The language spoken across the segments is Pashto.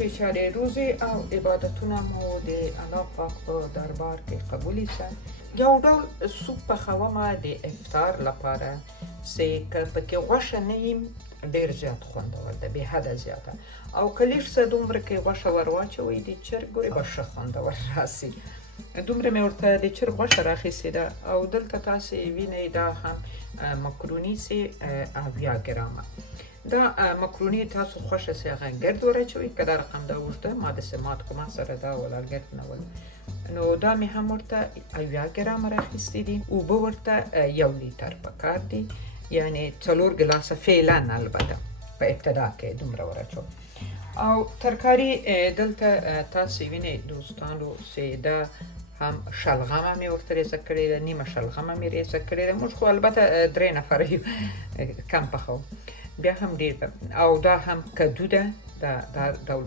ښې چارې روزي او عبادتونه مو د الله پاک په دربار کې قبول شه. یو ډول سوپ پخومه د افطار لپاره چې که پکې غوښه نه وي ډېر زیات خوندور ده، بې حده زیاته، او که لږ څه دومره کې غوښه ور واچوئ د چرګ ګورې به ښه خوندور راسي. دومره مې ورته د چرګ غوښه راخیستې ده. او دلته تاسې وینئ دا هم مکروني چې 80 ګرامه. دا مکروني تاسو خوښه چې هغه ګرد ور اچوئ، که دا رقم دا اوږده ما داسې مات کړو، ما سره دا ولا ګرد نه ول، نو دا مې هم ورته 80 ګرامه راخیستې دي. اوبه ورته 1 لیتر پکار دي، یعنې 4 ګلاسه فعلا البته په ابتدا کې دومره ور اچوم. او ترکاري دلته تاسې وینئ دوستانو چې دا هم شلغمه مې ورته ریزه کړې ده، نیمه شلغمه مې ریزه کړې ده. موږ خو البته 3 نفره یو، کم پخوو، بیا هم ډېر ده. او دا هم کدو ده، دا ډول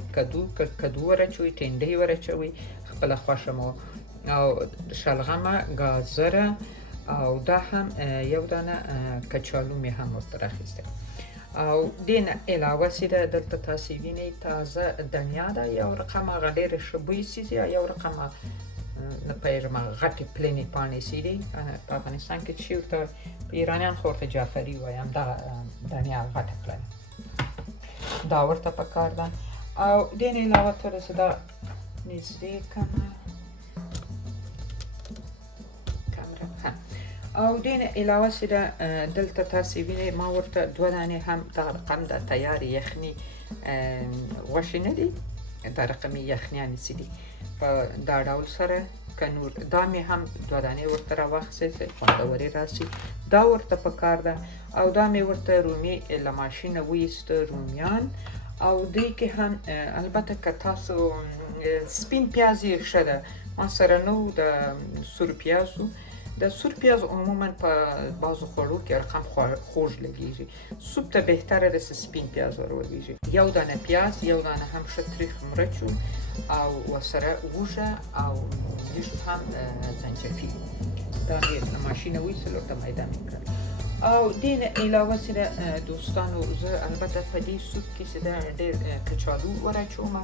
کدو ور اچوئ، ټنډۍ ور اچوئ خپله خوښه مو، او شلغمه، ګازره، او دا هم 1 دانه کچالو مې هم ورته راخیسته. او دې نه علاوه چې ده دلته تاسې وینئ تازه دنیا ده، یو رقم هغه ډېره ښه بوی څیز، یو رقم نه پوهېږم هغه غټې پلنې پاڼې چې دي په افغانستان کې چې ورته په ایرانیان خو ورته جعفري وایي، همدغه دنیا غټه پلنې دا ورته پکار ده. او دې نه علاوه تر څه دا نږدې کمه او دې نه علاوه چې ده دلته تاسې وینئ ما ورته 2 دانې هم دغه رقم د تیار یخني غوښې نه دي، دا رقمي یخنیانې چې دي په دا ډول سره، که نور دا مې هم 2 دانې ورته راواخیستې چې خوندورې راسي، دا ورته پکار ده. او دا مې ورته رومي له ماشینه وایسته، رومیان، او دوی کې هم البته که تاسو سپین پیاز یې ښه ده، ما سره نه و د سور پیازو. د سور پیاز عموما په بعضو خوړو کې رقم خوږ لګیږي، سوپ ته بهتره ده چې سپین پیاز ور ولګیږي. 1 دانه پیاز، 1 دانه هم ښه تریخ مرچو، او ورسره هوږه او لږ هم زنجفیل. دا مې له ماشینه وایستل، ورته میده مې کړل. او دې نه علاوه چې ده دوستانو زه البته په دې سوپ کې چې ده ډېر کچالو ور اچوم،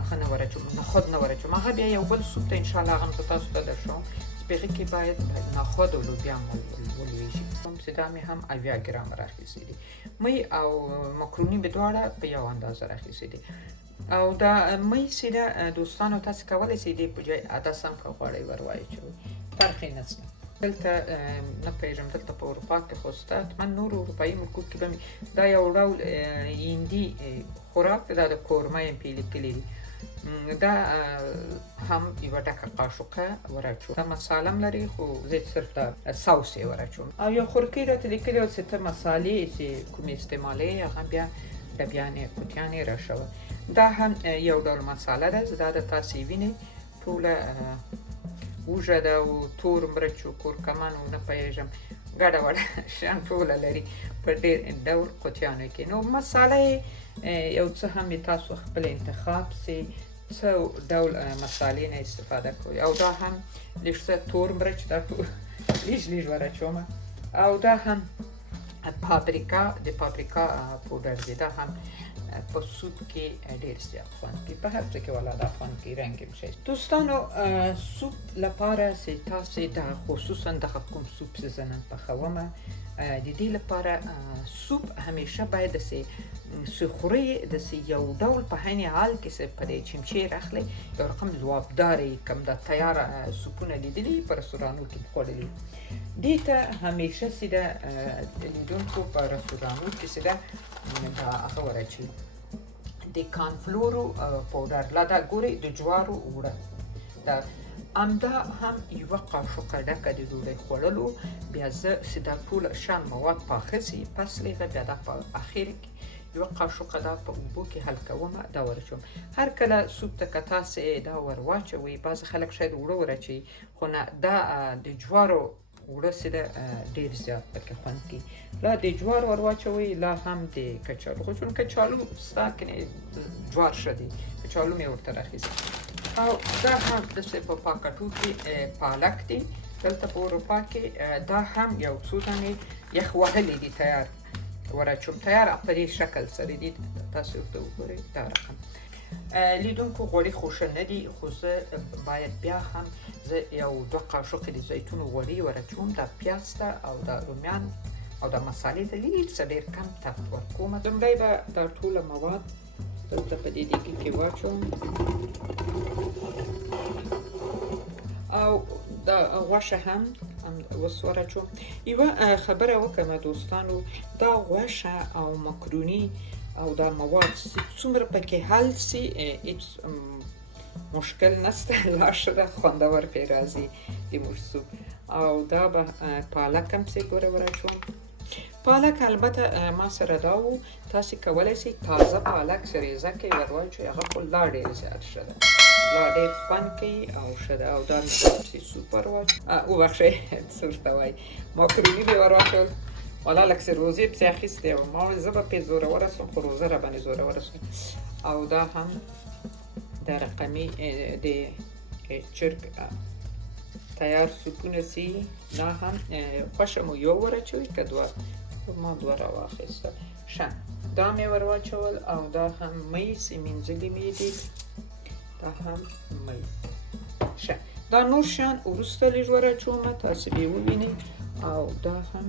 هغه نه ور اچوم، نخود نه ور اچوم، هغه بیا یو بل سوپ ته انشاءالله هغه زه تاسو ته درښوم. په هغې کې باید نخود او لوبیا هم ولویږي، چې دا مې هم 80 ګرامه راخیستې دي. می او مکروني مې دواړه په یو اندازه راخیستې دي. او دا می چې ده دوستانو تاسې کولی شئ دې په جای عدس هم که غواړئ ور واچوئ، فرق یې نشته. دلته نه پوهېږم دلته په اروپا کې خو شته، حتما نورو اروپایي ملکو کې به مې دا یو ډول هندي خوراک دی، دا د کورمه یې پرې لیکلي دي. دا هم یوه ډکه قاشقه ور اچوم، دا مساله هم لري خو زه صرف دا ساوس یې ور اچوم. او یو خورکۍ راته لیکلي وه چې ته مسالې چې کومې استعمالوې هغه بیا ډبیانې کوټیانې راښوه. دا هم یو ډول مساله ده، دا د تاسې وینئ ټوله هوږه ده او تور مرچ او کورکمن او نه پوهېږم ګډه وډه شیان ټوله لري په ډېر ډول قوطیانو کې. نو مساله یې یو څه هم تاسو خپل انتخاب سي څه ډول مسالې نه استفاده کوئ. او دا هم لږ څه تور مرچ دا ټول لږ ور اچومه. او دا هم پاپریکا، د پاپریکا پوډر دی، دا هم په سوپ کې ډېر زیات خوند کوي، په هر څه کې والا دا خوند کوي، رنګ یې ښایسته. دوستانو سوپ لپاره چې تاسې دا خصوصا دغه کوم سوپ چې زه نن پخومه، د دې لپاره سوپ همیشه باید داسې چې خورئ داسې یو ډول په عین حال کې چې په دې چمچې راخلئ، یو رقم ځوابداره یې کوم دا تیاره سوپونه لیدلي په رستورانو کې خوړلي، دې ته همیشه چې ده لیدونکو په رستورانو کې چې ده دا هغه ور اچوي د کانفلورو پوډر، لا دا ګورئ د جوارو اوړه، دا همدا هم یوه قاشقه ډکه د ډوډۍ خوړلو. بیا زه چې دا ټول شان مواد پاخه سي پس له هغه بیا دا په اخر کې یوه قاشقه دا په اوبو کې حل کومه، دا ور اچوم. هر کله سوپ ته که تاسې دا ور واچوئ، بعضې خلک شاید اوړه ور اچوي، خو نه دا د جوارو اوړه چې ده ډېر زیات پکې خوند کوي. لا د جوار ور واچوئ، لا هم د کچالو، خو چون کچالو ستا کې جوار ښه دی، کچالو مې ورته راخیستې. او دا هم داسې په پاکټو کې پالک دی، دلته په اروپا کې دا هم یو څو دانې یخ وهلي دي تیار، ورچوم تیار په دې شکل سره دي تاسو ورته وګورئ دا رقم لیدونکو غوړي خوښه نه دي خو زه باید بیا هم زه یو 2 قاشق د زیتون غوړي ورچوم دا پیاز ته او دا رومیان او دا مسالې ته لږ څه ډېر کم تفت ورکوم لومړی به دا ټوله مواد دلته په دې دیګ کې واچوم او دا غوښه هم اوس ورچوم یوه خبره وکړم دوستانو دا غوښه او مکروني او دا مواد څومره پکې حل سي هیڅ مشکل نشته لا شده خوندور پې راځي د موږ سوپ او دا به پالک هم پسې ګوره ورچوم پالک البته ما سره دا و تاسې کولی سئ تازه پالک سریزه کې ور واچوئ هغه خو لا ډېر زیات ښه ده لا ډېر خوند کوي او ښه ده او دا مې پسې سوپ ور وبخښئ څه ورته وایي ماکروني مې ور واچول والا لږ څه روزې پسې اخیستی وم ما ویل زه به پرې زوروره سوم خو روزه راباندې زوروره سوم او دا هم د رقمي د چرګ تیار سوپونه سي دا هم خوښه مو یو ورچوئ که دوه ما دوه راواخیسته ښه دا مې ور واچول او دا هم مۍ سي مینځلي مې دي دا هم مۍ ښه دا نور شیان وروسته لږ ورچومه تاسې به یې ووینئ او دا هم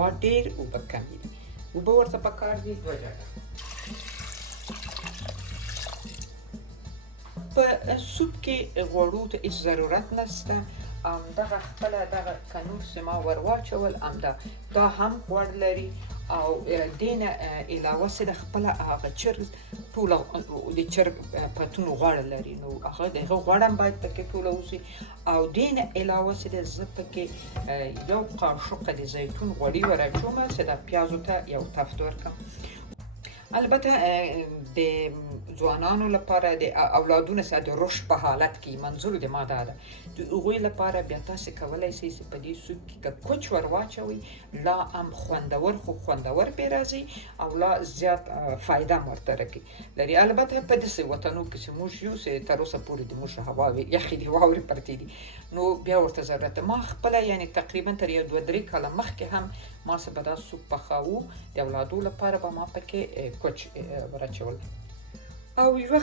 مواد ډېر اوبه کمې دي اوبه ورته پکار دي 2 جګه په سوپ کې غوړو ته هېڅ ضرورت نشته همدغه خپله دغه کنور چې ما ور واچول همدا دا هم غوړ لري او دې نه علاوه چې د خپله هغه چرګ ټوله د چرګ پتونو غوړه لري نو هغه د هغه غوړ هم باید پکې ټوله اوسي او دې نه علاوه چې زه پکې یو قاشق د زیتون غوړي ور اچومه چې د پیازو ته یو تفت ورکړم البته د ځوانانو لپاره د اولادونو سره د رشد په حالت کې منظور د ما دا ده د هغوی لپاره بیا تاسې کولی شئ چې په دې سوپ کې که کوچ ور واچوئ لا هم خوندور خو خوندور پرې راځي او لا زیات فایده هم ورته لري البته په داسې وطنو کې چې موږ یو چې تر اوسه پورې د موږ هواوې یخې دي واورې پرتې دي نو بیا ورته ضرورت ما خپله یعنې تقریبا تر یو 2-3 کاله مخکې هم ما څه به دا سوپ پخاوو د اولادو لپاره به ما پکې کوچ ور اچول او یوه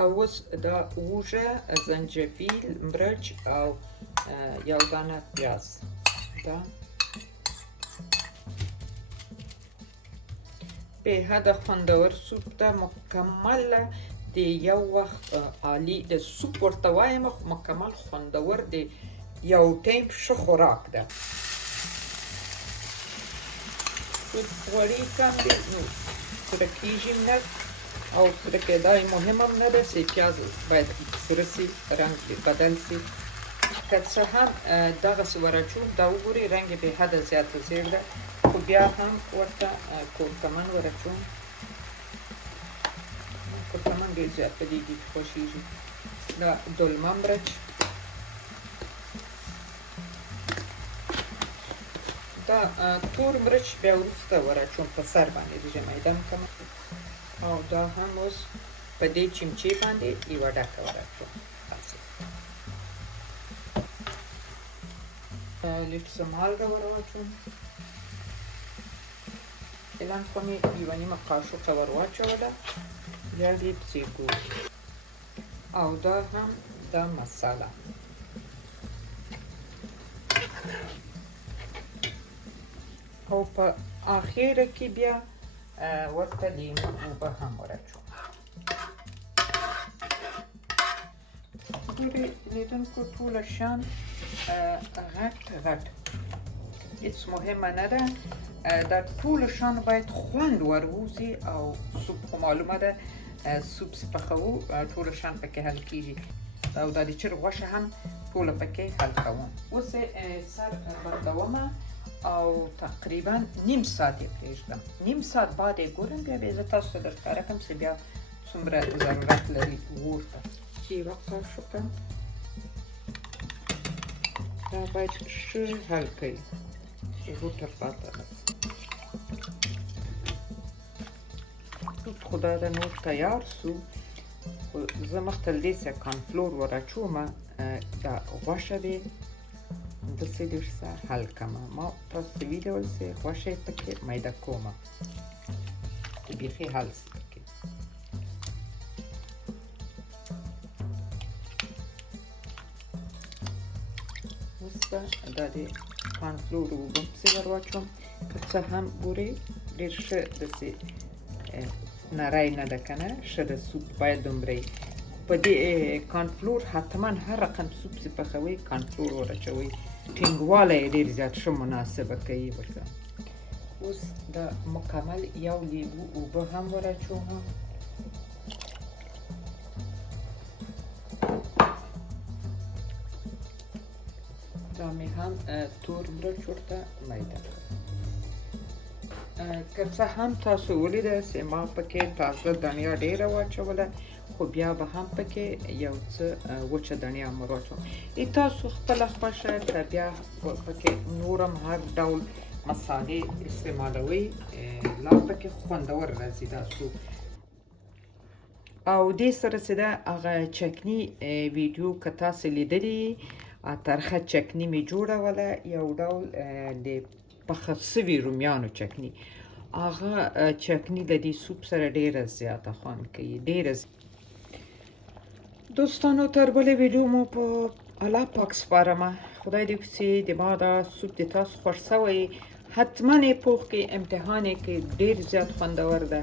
اوس دا اوږه زنجفیل مرچ او یو دانه پیاز دا به حد خوندور سوپ ته مکمل د یو وخت عالی د سوپ ورته وایم مکمل خوندور د یو ټیم ښه خوراک ده سوپ غوړي کم دي نو سره کېږي نه او سره کېدای مهم هم نه ده چې پیاز باید سره سي رنګ بدل سي که څه هم دغسې ورچوم دا وګورئ رنګ یې بې حده زیاته زیړ ده خو بیا هم ورته کورکمن ورچوم کورکمن ډېر زیات په دې کې خوښېږي دا دلمه مرچ دا تور مرچ بیا وروسته ورچوم په سر باندې د ژمیدن کوم او دا هم اوس په دې چمچې باندې یوه ډکه ورچوم لږ څه مالګه ور واچوم فعلا خو مې یوه نیمه قاشقه ور واچوله بیا دې پسې ګورو او دا هم دا مساله او په اخره کې بیا ورته لیمو اوبه هم ور اچوم ګورئ لیدونکو ټوله شیان غټ هېڅ مهمه نه ده دا ټولو شیانو باید خوند ور ووځي او سوپ خو معلومه ده سوپ چې پخوو ټوله شیان پکې حل کېږي او دا د چرګ غوښه هم ټوله پکې حل کوم اوس یې سر بندومه او تقریبا نیم ساعت یې پرېږدم نیم ساعت بعد یې ګورم بیا به یې زه تاسو ته درښکاره کړم چې بیا څومره ضرورت لري ورته چې یوه قاشقه دا باید ښه حل کړئ غوټه پاته ده سوپ خو دا د نور تیار سو خو زه مخته له دې څخه کانفلور ور اچومه دا غوښه دی داسې لږ څه حل کړمه ما تاسو ولیدل چې غوښه یې پکې میده کومه چې بیخي حل شي پکې اوس به دا د کانفلور اوبه پسې ور واچوم که څه هم ګورئ ډېر ښه داسې نری نه ده که نه ښه د سوپ باید دومره وي په دې کانفلور حتما هر رقم سوپ چې پخوئ کانفلور ور اچوئ ټینګوالی یې ډېر زیات ښه مناسبه کوي ورته اوس د مکمل یو لیمو اوبه هم ور اچومه دا مې هم تور مرچ ورته میده که څه هم تاسو ولیده چې ما پکې تازه دنیا ډېره واچوله خو بیا به هم پکې یو څه وچه دنیا هم ور واچوم تاسو خپله خوښه که بیا پکې نور هم هر ډول مصالې استعمالوئ لا پکې خوندور راځي دا سوپ او دې سره چې ده هغه چکني ویډیو که تاسو لیدلې ترخه چکني مې جوړوله یو ډول د پخه سوي رومیانو چکني هغه چکني د دې سوپ سره ډېره زیاته خوند کوي ډېره دوستانو تر بلې ویډیو مو په الله پاک سپارمه خدای دې وکړي چې د ما دا سوپ د تاسو خوښ شوی حتما یې پوخ کړئ امتحان یې کړئ ډېر زیات خوندور ده